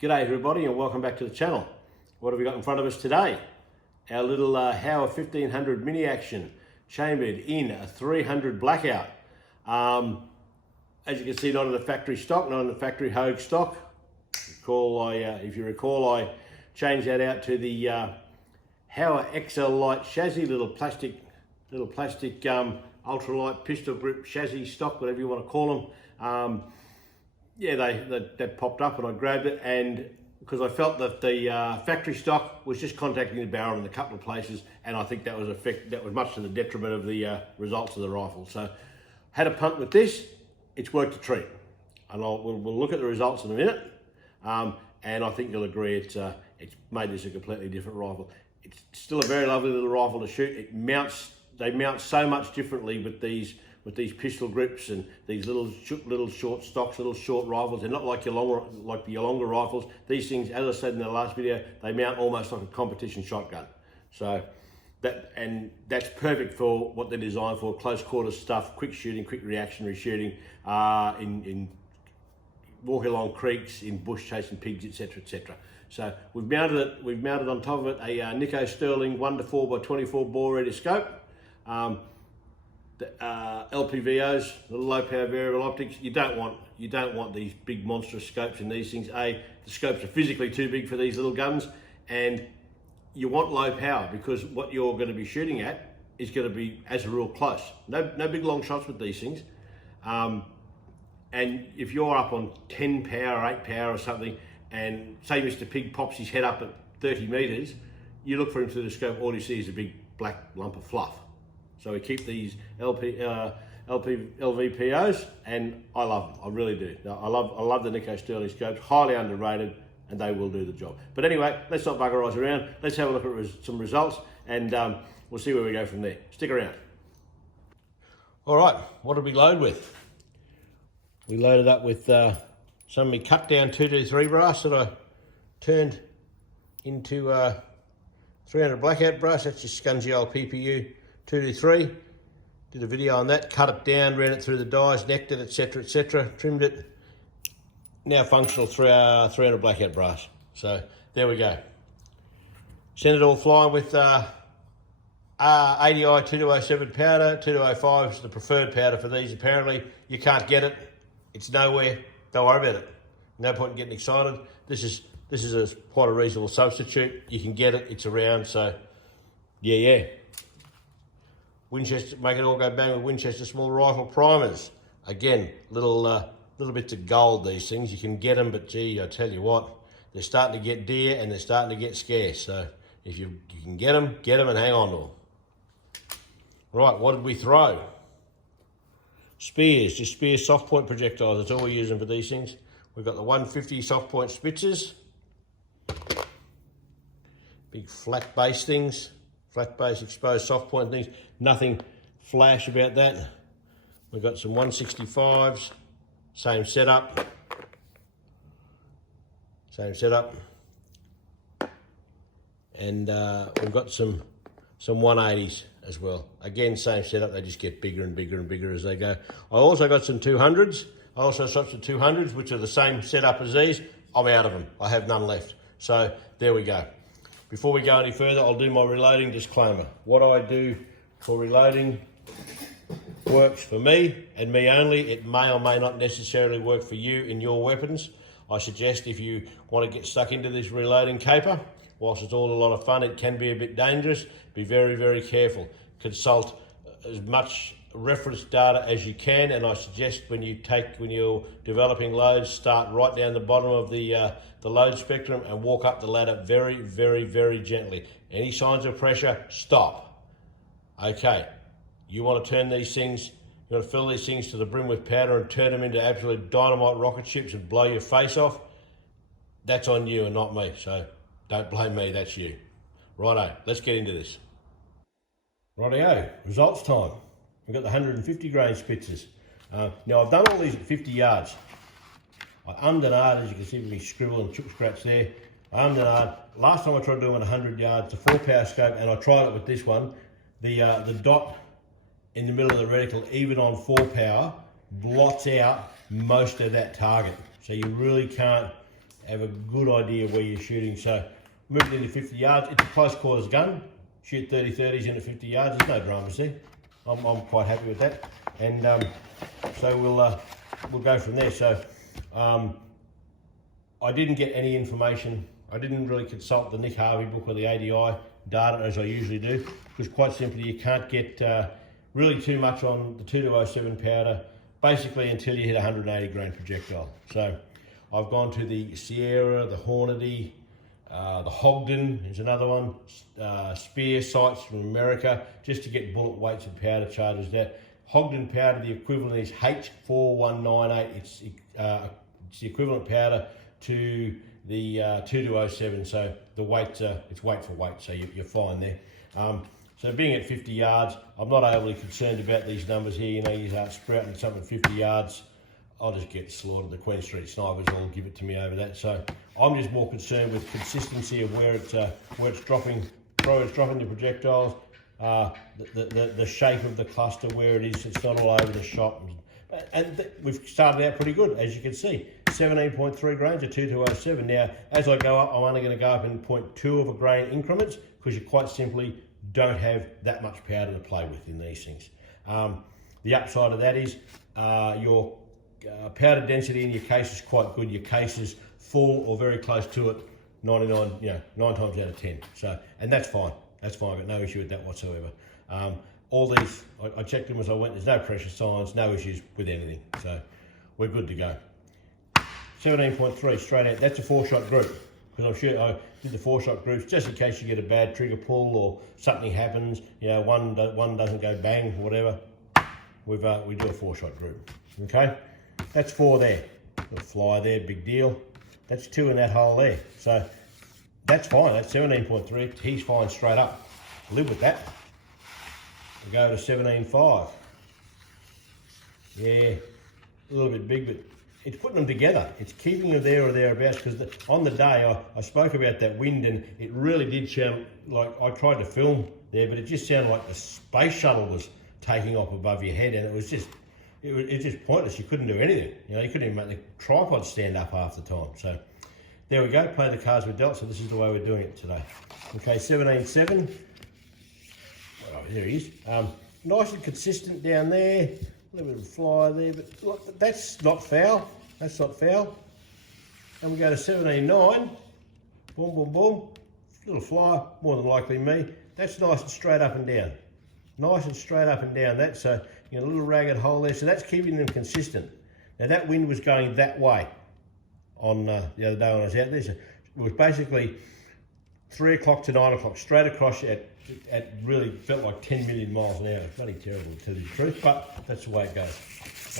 G'day everybody and welcome back to the channel. What have we got in front of us today? Our little HOWA 1500 mini action chambered in a 300 Blackout. As you can see, not in the factory stock, not in the factory HOWA stock. If you recall, I changed that out to the HOWA XL Light chassis, little plastic ultralight pistol grip chassis stock, whatever you want to call them. Yeah, that popped up and I grabbed it, and because I felt that the factory stock was just contacting the barrel in a couple of places, and I think that was much to the detriment of the results of the rifle. So had a punt with this. It's worked a treat, and we'll look at the results in a minute. And I think you'll agree it's made this a completely different rifle. It's still a very lovely little rifle to shoot. They mount so much differently with these pistol grips and these little short stocks, little short rifles. They're not like the longer rifles. These things, as I said in the last video, they mount almost like a competition shotgun. So that's perfect for what they're designed for: close quarters stuff, quick shooting, quick reactionary shooting, in walking along creeks, in bush chasing pigs, etc., etc. So we've mounted on top of it a Nico Sterling 1-4x24 bore ready scope. LPVOs, little low power variable optics. You don't want these big monstrous scopes in these things. The scopes are physically too big for these little guns, and you want low power because what you're going to be shooting at is going to be, as a rule, close. No big long shots with these things. And if you're up on 10 power, 8 power or something, and say Mr. Pig pops his head up at 30 meters, you look for him through the scope, all you see is a big black lump of fluff. So we keep these LVPOs, and I love them. I really do. I love the Nico Sterling scopes. Highly underrated, and they will do the job. But anyway, let's not bugger eyes around. Let's have a look at some results, and we'll see where we go from there. Stick around. All right, what did we load with? We loaded up with some of my cut down 223 brass that I turned into 300 Blackout brass. That's just scungy old PPU 223. Did a video on that, cut it down, ran it through the dies, necked it, etc., etc., trimmed it. Now functional through our 300 Blackout brass. So there we go. Send it all flying with ADI 2207 powder. 2205 is the preferred powder for these. Apparently you can't get it. It's nowhere. Don't worry about it. No point in getting excited. This is quite a reasonable substitute. You can get it. It's around. So yeah. Winchester, make it all go bang with Winchester small rifle primers. Again, little bits of gold, these things. You can get them, but gee, I tell you what, they're starting to get dear and they're starting to get scarce. So if you can get them and hang on to them. Right, what did we throw? Spears, just spear soft point projectiles. That's all we're using for these things. We've got the 150 soft point Spitzers. Big flat base things. Flat base exposed soft point things. Nothing flash about that. We've got some 165s. Same setup. And we've got some 180s as well. Again, same setup. They just get bigger and bigger and bigger as they go. I also got some 200s. I also shot some 200s, which are the same setup as these. I'm out of them. I have none left. So there we go. Before we go any further, I'll do my reloading disclaimer. What I do for reloading works for me and me only. It may or may not necessarily work for you in your weapons. I suggest if you want to get stuck into this reloading caper, whilst it's all a lot of fun, it can be a bit dangerous. Be very, very careful. Consult as much reference data as you can, and I suggest when you're developing loads, start right down the bottom of the load spectrum and walk up the ladder very, very, very gently. Any signs of pressure, stop. Okay, you want to turn these things, you want to fill these things to the brim with powder and turn them into absolute dynamite rocket ships and blow your face off. That's on you and not me, so don't blame me, that's you. Righto, let's get into this. Rightio, results time. We've got the 150 grain Spitzers. Now I've done all these at 50 yards. I ummed and ahed, as you can see with me scribble and chook scratch there. I ummed and ahed. Last time I tried doing 100 yards, the 4-power scope, and I tried it with this one. The dot in the middle of the reticle, even on 4 power, blots out most of that target. So you really can't have a good idea where you're shooting. So move it into 50 yards. It's a close quarters gun. Shoot 30-30s in at 50 yards. There's no dramas there. I'm quite happy with that. And so we'll go from there. So I didn't get any information. I didn't really consult the Nick Harvey book or the ADI data as I usually do, because quite simply you can't get really too much on the 2207 powder basically until you hit 180 grain projectile. So I've gone to the Sierra, the Hornady, the Hogden is another one, Spear sights from America, just to get bullet weights and powder charges. That Hogden powder, the equivalent is H4198. It's the equivalent powder to the 2207. So the weight, it's weight for weight, so you're fine there. So being at 50 yards, I'm not overly concerned about these numbers here. You know, you start sprouting something 50 yards, I'll just get slaughtered. The Queen Street snipers will give it to me over that. So I'm just more concerned with consistency of where it's dropping, it's dropping the projectiles, the shape of the cluster, where it is. It's not all over the shot. And we've started out pretty good, as you can see. 17.3 grains at 2207. Now, as I go up, I'm only going to go up in 0.2 of a grain increments, because you quite simply don't have that much powder to play with in these things. The upside of that is your powder density in your case is quite good. Your case is full or very close to it, 99, 9 times out of 10. So, and that's fine. That's fine. I've got no issue with that whatsoever. All these, I checked them as I went. There's no pressure signs, no issues with anything. So we're good to go. 17.3 straight out. That's a 4-shot group, because I'm sure I did the 4-shot groups just in case you get a bad trigger pull or something happens. You know, one doesn't go bang or whatever. We do a 4-shot group. Okay, that's 4 there. Little fly there, big deal. That's 2 in that hole there. So that's fine. That's 17.3. He's fine straight up. Live with that. We go to 17.5. Yeah, a little bit big, but it's putting them together. It's keeping them there or thereabouts, because on the day I spoke about that wind, and it really did sound like, I tried to film there, but it just sounded like the space shuttle was taking off above your head, and it was just pointless. You couldn't do anything. You know, you couldn't even make the tripod stand up half the time. So there we go, play the cards we're dealt. So this is the way we're doing it today. Okay, 17.7. Oh, there he is. Nice and consistent down there. A little bit of fly there, but look, that's not foul. That's not foul. And we go to 17.9. Boom, boom, boom. Little fly, more than likely me. That's nice and straight up and down. Nice and straight up and down. That's a little ragged hole there. So that's keeping them consistent. Now that wind was going that way on the other day when I was out there. So it was basically 3 o'clock to 9 o'clock, straight across at really felt like 10 million miles an hour. It's bloody terrible, to tell you the truth, but that's the way it goes.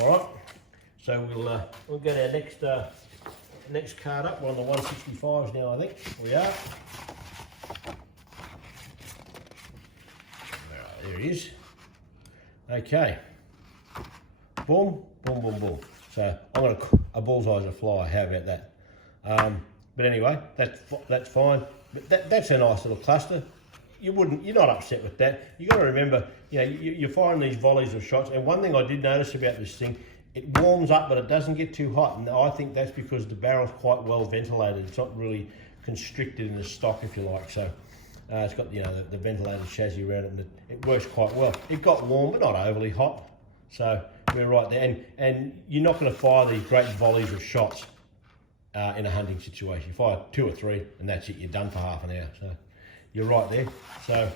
All right, so we'll get our next card up. We're on the 165s now, I think. We are. There it is. Okay. Boom, boom, boom, boom. So I'm going to a bullseye's a fly. How about that? But anyway, that's fine. But that's a nice little cluster. You're not upset with that. You got to remember, you're firing these volleys of shots. And one thing I did notice about this thing, it warms up, but it doesn't get too hot. And I think that's because the barrel's quite well ventilated. It's not really constricted in the stock, if you like. So it's got the ventilated chassis around it, and it works quite well. It got warm, but not overly hot. So we're right there. And you're not going to fire these great volleys of shots in a hunting situation. You fire 2 or 3, and that's it. You're done for half an hour. So you're right there. So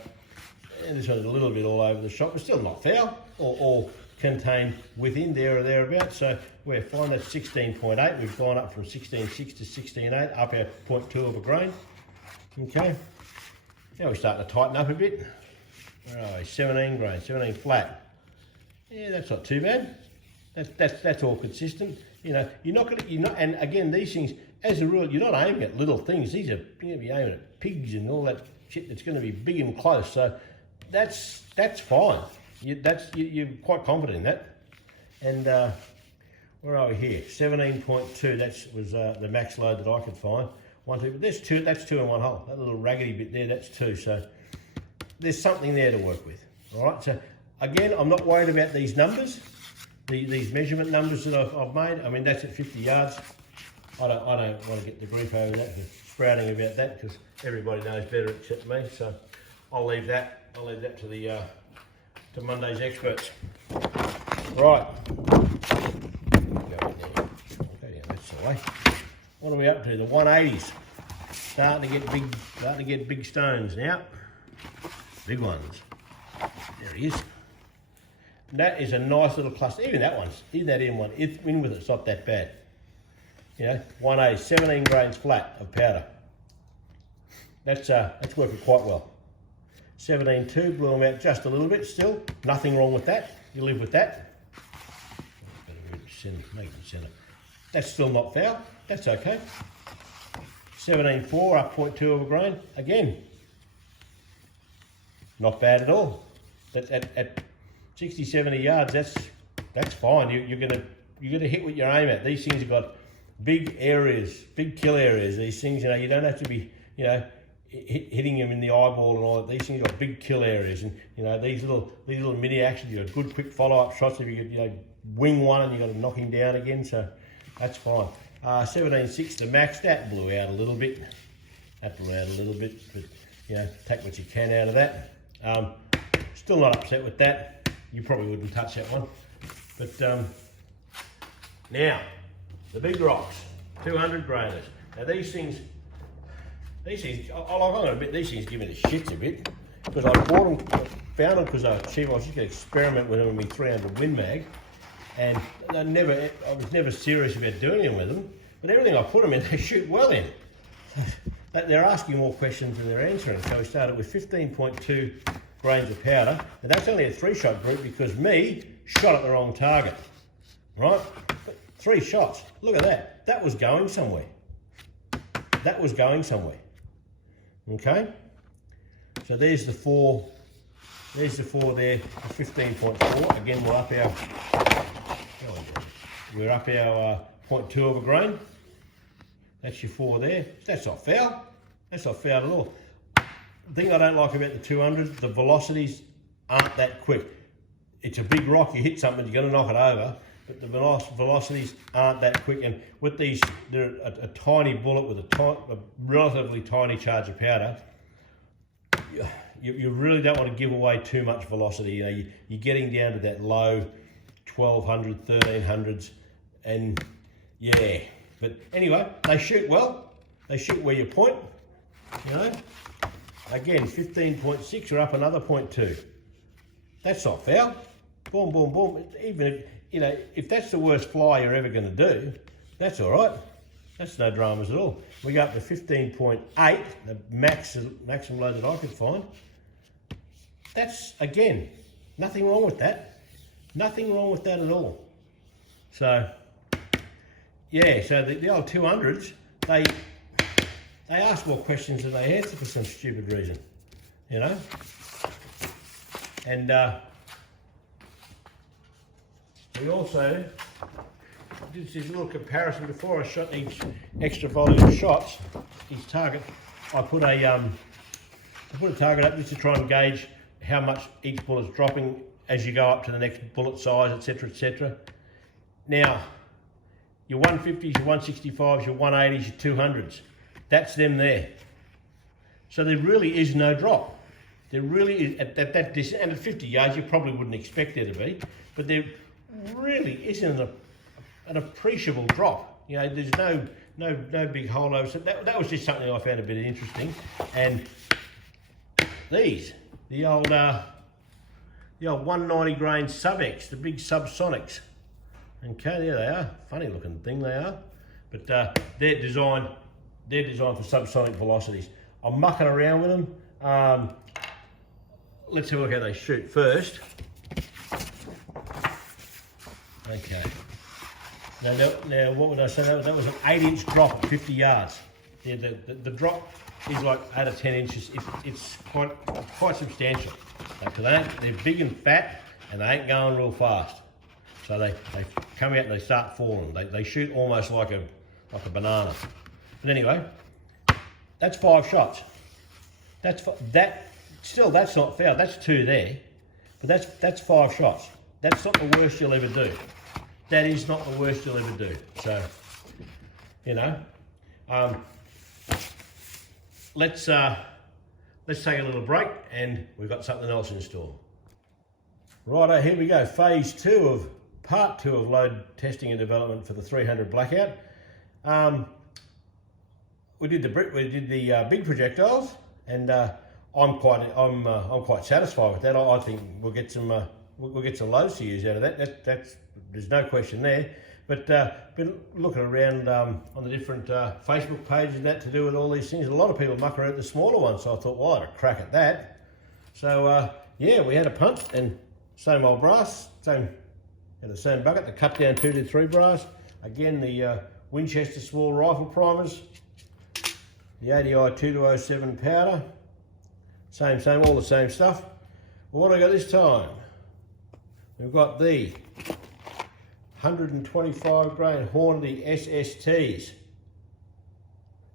this one's a little bit all over the shop, but still not foul, or contained within there or thereabouts. So we're fine. That's 16.8. We've gone up from 16.6 to 16.8, up our 0.2 of a grain. Okay. Now we're starting to tighten up a bit. Where are we? 17 grain, 17 flat. Yeah, that's not too bad. That's all consistent. You're not going to, and again, these things, as a rule, you're not aiming at little things. These are, you're going to be aiming at pigs and all that shit that's going to be big and close. So that's fine. You're quite confident in that. And where are we here? 17.2. That was the max load that I could find. 1, 2. But there's 2. That's 2 in one hole. That little raggedy bit there. That's 2. So there's something there to work with. All right. So again, I'm not worried about these numbers. These measurement numbers that I've made. I mean, that's at 50 yards. I don't want to get the grief over that, sprouting about that, because everybody knows better except me. So I'll leave that. I'll leave that to the to Monday's experts. Right. Okay, that's the way. What are we up to? The 180s. Starting to get big stones now. Big ones. There he is. And that is a nice little cluster. Even that in one, in with it's not that bad. You know, 180, 17 grains flat of powder. That's working quite well. 17.2, blew them out just a little bit still. Nothing wrong with that. You live with that. Make it center. That's still not foul. That's okay. 17.4, up 0.2 of a grain. Again, not bad at all. At 60, 70 yards, that's fine. You're gonna hit what you aim at. These things have got big areas, big kill areas. These things, you know, you don't have to be, you know, hitting them in the eyeball and all that. These things got big kill areas, and you know these little mini actions. You got good quick follow up shots. If you could, you know, wing one and you got to knock him down again, so that's fine. 17.6 the max. That blew out a little bit. But you know, take what you can out of that. Still not upset with that. You probably wouldn't touch that one, but now the big rocks, 200 grainers. Now these things, I'm going to admit these things give me the shits a bit, because I bought them, found them because I was just going to experiment with them with my 300 Win Mag, and I was never serious about doing them with them, but everything I put them in, they shoot well in. They're asking more questions than they're answering, so we started with 15.2 grains of powder, and that's only a 3-shot group because me shot at the wrong target, right? But 3 shots, look at that. That was going somewhere. That was going somewhere. Okay? So there's the 4. There's the 4 there, 15.4. Again, we're up our 0.2 of a grain. That's your 4 there. That's not foul. That's not foul at all. The thing I don't like about the 200, the velocities aren't that quick. It's a big rock, you hit something, you're going to knock it over, but the velocities aren't that quick. And with these, they're a tiny bullet with a relatively tiny charge of powder. You really don't want to give away too much velocity. You know, you're getting down to that low 1200, 1300s, and yeah. But anyway, they shoot well. They shoot where you point, you know. Again, 15.6, we're up another 0.2. That's not foul. Boom, boom, boom. Even if, you know, if that's the worst fly you're ever going to do, that's all right. That's no dramas at all. We go up to 15.8, the maximum load that I could find. That's, again, nothing wrong with that. Nothing wrong with that at all. So, yeah, so the old 200s, they ask more questions than they answer for some stupid reason, you know. And we also did this little comparison before I shot each extra volume of shots, each target. I put a target up just to try and gauge how much each bullet's dropping as you go up to the next bullet size, etc., etc. Now, your 150s, your 165s, your 180s, your 200s. That's them there. So there really is no drop. There really is, at that distance, and at 50 yards you probably wouldn't expect there to be, but there really isn't an appreciable drop. You know, there's no big holdover. So that was just something I found a bit interesting. And these, the old 190 grain sub-X, the big subsonics. Okay, there they are. Funny looking thing they are, but they're designed for subsonic velocities. I'm mucking around with them. Let's have a look how they shoot first. Okay. Now what would I say? That was an 8-inch drop at 50 yards. Yeah, the drop is like 8 or 10 inches. It's quite substantial. Because they're big and fat, and they ain't going real fast. So they come out and they start falling. They shoot almost like a banana. But anyway, that's 5 shots. That's not foul. That's 2 there, but that's 5 shots. That's not the worst you'll ever do. That is not the worst you'll ever do. So you know. Let's take a little break, and we've got something else in store. Righto, here we go. Part two of load testing and development for the 300 Blackout. We did the big projectiles, and I'm quite satisfied with that. I think we'll get some loads to use out of that. There's no question there. But been looking around on the different Facebook pages and that to do with all these things. A lot of people muck around at the smaller ones, so I thought, well, I'd have a crack at that. So yeah, we had a punt, and same old brass, had the same bucket, the cut down 223 brass. Again, the Winchester small rifle primers, the ADI 2207 powder, same, all the same stuff. Well, what do I got this time? We've got the 125 grain Hornady SSTs.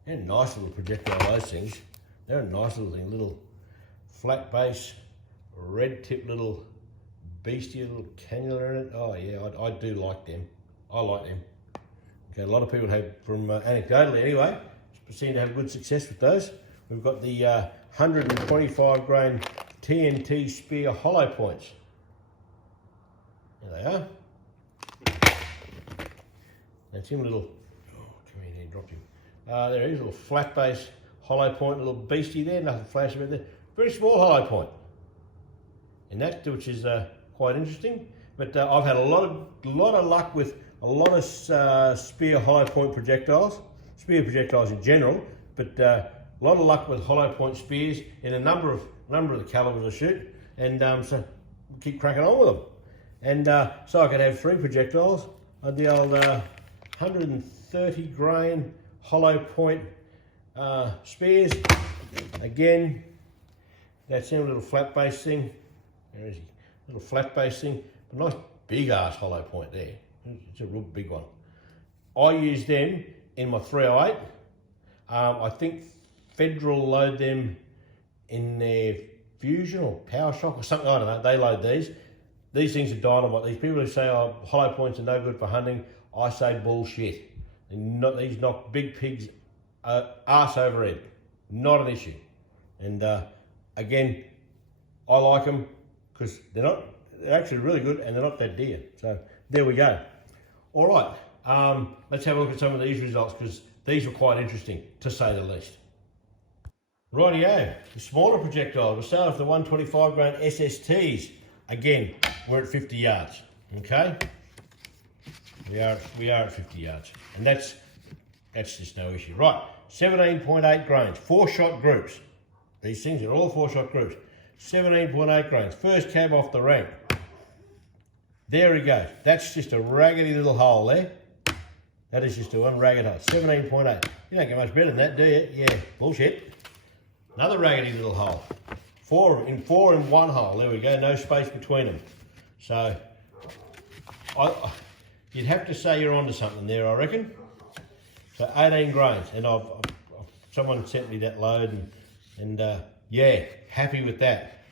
They're a nice little projectile, those things. They're a nice little thing, little flat base, red tip little beastie, little cannula in it. Oh yeah, I do like them. I like them. Okay, a lot of people have, from anecdotally anyway, seem to have good success with those. We've got the 125 grain TNT spear hollow points. There they are. That's him, little, oh, come in here, dropped him. There he is, a little flat base hollow point, little beastie there, nothing flash about there. Very small hollow point. And that, which is quite interesting. But I've had a lot of luck with a lot of spear hollow point projectiles, spear projectiles in general, but a lot of luck with hollow point spears in a number of the calibers I shoot, and so keep cracking on with them. And so I could have 3 projectiles on the old 130 grain hollow point spears. Again, that same little flat base thing. Where is he? Little flat base thing. A nice big ass hollow point there. It's a real big one. I use them in my 308. I think Federal load them in their Fusion or PowerShock or something. I don't know. They load these. These things are dynamite. These people who say, oh, hollow points are no good for hunting, I say bullshit. These knock big pigs arse over head. Not an issue. And again, I like them because they're actually really good, and they're not that dear. So there we go. All right, let's have a look at some of these results, because these were quite interesting, to say the least. Rightio, the smaller projectile. We'll start off the 125 grain SSTs. Again, we're at 50 yards, okay? We are at 50 yards, and that's just no issue. Right, 17.8 grains, 4-shot groups. These things are all 4-shot groups. 17.8 grains, first cab off the rank. There he goes. That's just a raggedy little hole there. That is just a one ragged hole. 17.8. You don't get much better than that, do you? Yeah, bullshit. Another raggedy little hole. 4 in one hole. There we go. No space between them. So you'd have to say you're onto something there, I reckon. So 18 grains, and someone sent me that load, and yeah, happy with that.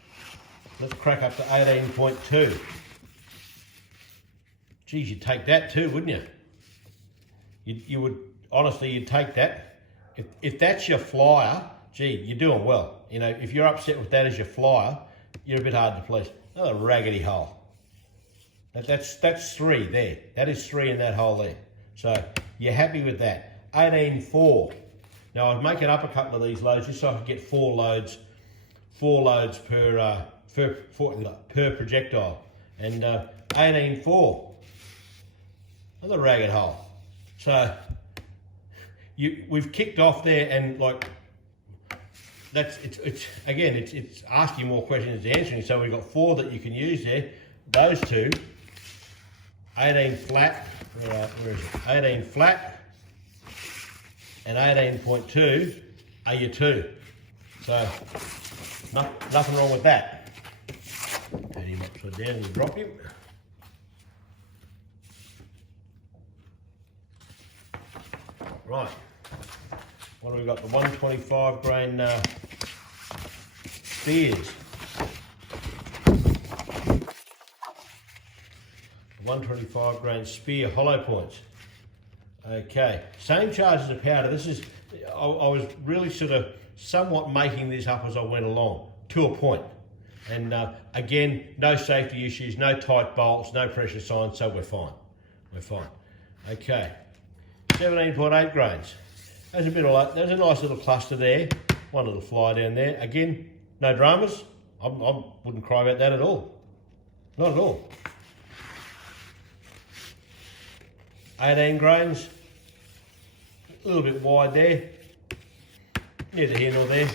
Let's crack up to 18.2. Geez, you'd take that too, wouldn't you? You would, honestly, you'd take that. If that's your flyer, gee, you're doing well. You know, if you're upset with that as your flyer, you're a bit hard to please. Another raggedy hole. That's 3 there. That is 3 in that hole there. So you're happy with that. 18.4. Now I've making up a couple of these loads just so I can get 4 loads per projectile. And 18.4. Another ragged hole. So we've kicked off there, and like it's asking more questions than answering. So we've got 4 that you can use there. Those 2, 18 flat. Where is it? 18 flat and 18.2 are your 2. So nothing wrong with that. Put him upside down and drop him. Right, what have we got? The 125 grain spears. The 125 grain spear hollow points. Okay, same charge as a powder. This is, I was really sort of somewhat making this up as I went along, to a point. And again, no safety issues, no tight bolts, no pressure signs, so we're fine. We're fine. Okay, 17.8 grains. There's a nice little cluster there. One little fly down there. Again, no dramas. I wouldn't cry about that at all. Not at all. 18 grains. A little bit wide there. Neither here nor there.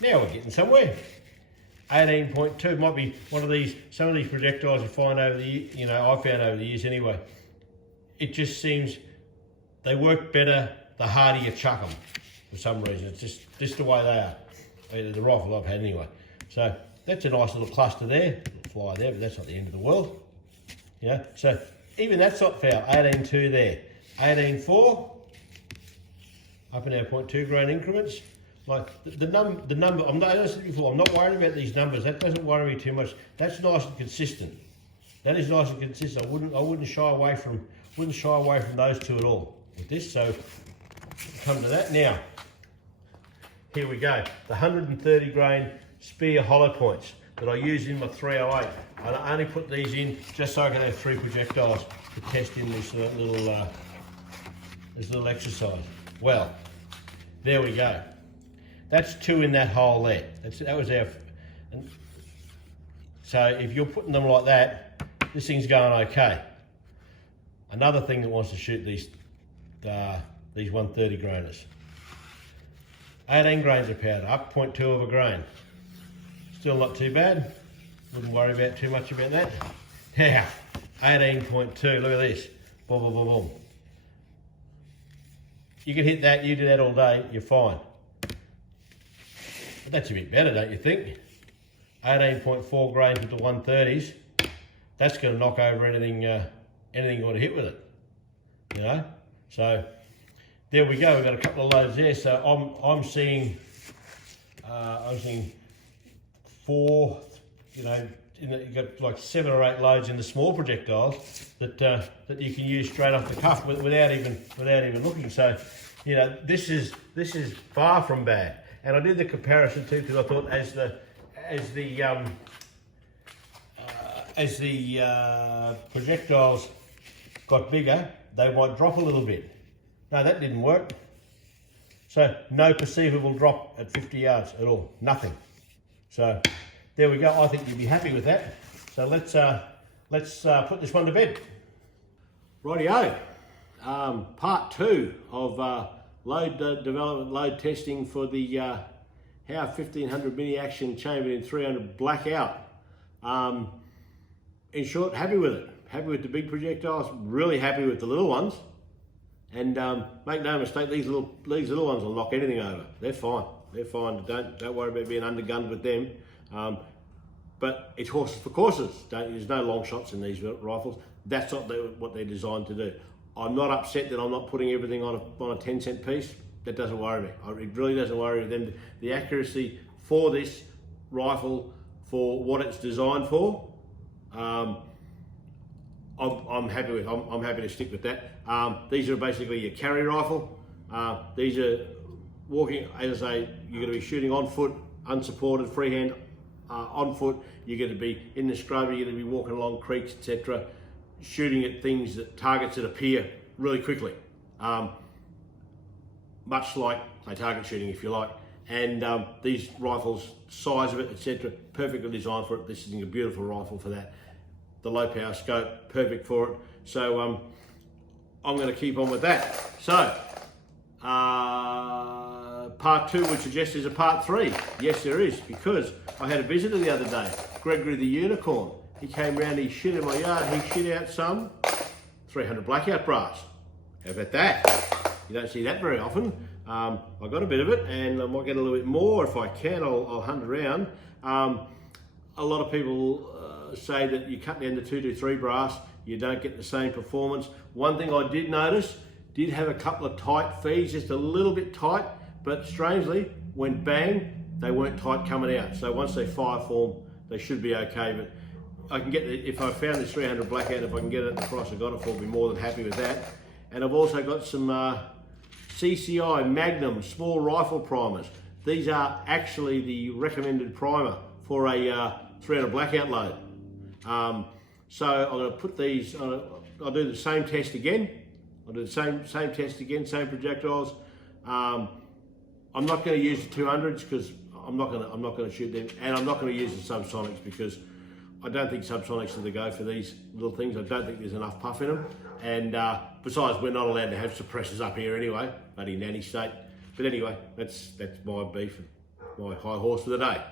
Now we're getting somewhere. 18.2 might be one of these, some of these projectiles you find over the, you know, I've found over the years anyway. It just seems they work better the harder you chuck them for some reason. It's just the way they are. The rifle I've had anyway. So that's a nice little cluster there. Little fly there, but that's not the end of the world. Yeah. So even that's not foul. 18.2 there. 18.4. Up in our 0.2 grain increments. Like the number. I said before, I'm not worried about these numbers. That doesn't worry me too much. That's nice and consistent. That is nice and consistent. I wouldn't shy away from those two at all with this. So come to that now. Here we go. The 130 grain spear hollow points that I use in my 308. I only put these in just so I can have 3 projectiles to test in this little exercise. Well, there we go. That's 2 in that hole there. That was our. So if you're putting them like that, this thing's going okay. Another thing that wants to shoot these 130 grainers. 18 grains of powder, up 0.2 of a grain. Still not too bad. Wouldn't worry about too much about that. Yeah, 18.2. Look at this. Boom, boom, boom, boom. You can hit that. You do that all day. You're fine. But that's a bit better, don't you think? 18.4 grains with the 130s. That's going to knock over anything you want to hit with it. You know. So there we go. We've got a couple of loads there. So I'm seeing 4. You know, you've got like 7 or 8 loads in the small projectiles that you can use straight off the cuff without even looking. So, you know, this is far from bad. And I did the comparison too because I thought as the projectiles got bigger, they might drop a little bit. No, that didn't work. So no perceivable drop at 50 yards at all. Nothing. So there we go. I think you'd be happy with that. So let's put this one to bed. Rightio. Part 2 of load development, load testing for the HOWA 1500 mini action chamber in 300 Blackout. In short, happy with it. Happy with the big projectiles. Really happy with the little ones. And make no mistake, these little ones will knock anything over. They're fine. They're fine. Don't worry about being undergunned with them. But it's horses for courses. There's no long shots in these rifles. That's not what they're designed to do. I'm not upset that I'm not putting everything on a 10-cent piece. That doesn't worry me. It really doesn't worry me. The accuracy for this rifle, for what it's designed for, I'm happy with. I'm happy to stick with that. These are basically your carry rifle. These are walking, as I say, you're going to be shooting on foot, unsupported, freehand, on foot. You're going to be in the scrub. You're going to be walking along creeks, etc., shooting at things, targets that appear really quickly, much like target shooting, if you like. And these rifles, size of it, etc., perfectly designed for it. This is a beautiful rifle for that. The low power scope, perfect for it. So I'm going to keep on with that. So part 2 would suggest there's a part 3. Yes, there is, because I had a visitor the other day, Gregory the Unicorn. He came round, he shit in my yard, he shit out some 300 Blackout brass. How about that? You don't see that very often. I got a bit of it, and I might get a little bit more if I can. I'll hunt around. A lot of people say that you cut down to 223 brass, you don't get the same performance. One thing I did notice, did have a couple of tight feeds, just a little bit tight, but strangely, when bang, they weren't tight coming out. So once they fire form, they should be okay. But I can get, if I found this 300 Blackout, if I can get it at the price I got it for, I'll be more than happy with that. and I've also got some CCI Magnum small rifle primers. These are actually the recommended primer for a 300 Blackout load. So I'm going to put these, I'll do the same test again. I'll do the same test again, same projectiles. I'm not going to use the 200s because I'm not going to shoot them, and I'm not going to use the subsonics because I don't think subsonics are the go for these little things. I don't think there's enough puff in them, and besides, we're not allowed to have suppressors up here anyway, bloody nanny state. But anyway, that's my beef, my high horse for the day.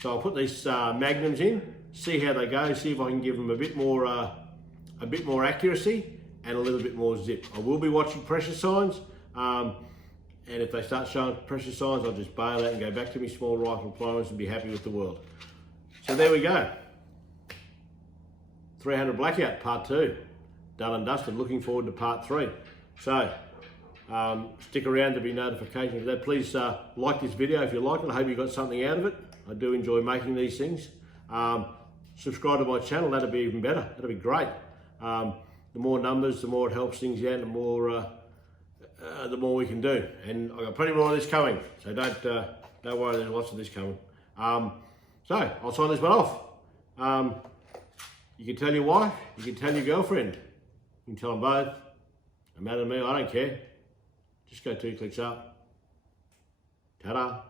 So I'll put these magnums in, see how they go, see if I can give them a bit more accuracy and a little bit more zip. I will be watching pressure signs, and if they start showing pressure signs, I'll just bail out and go back to my small rifle primers and be happy with the world. So there we go. 300 Blackout Part 2, done and dusted. Looking forward to Part 3. So stick around to be notifications of that. Please like this video if you like it. I hope you got something out of it. I do enjoy making these things. Subscribe to my channel, that'd be even better. That'd be great. The more numbers, the more it helps things out, the more we can do. And I've got plenty more of this coming, so don't worry, there's lots of this coming. So I'll sign this one off. You can tell your wife, you can tell your girlfriend, you can tell them both. No matter to me, I don't care. Just go 2 clicks up. Ta-da.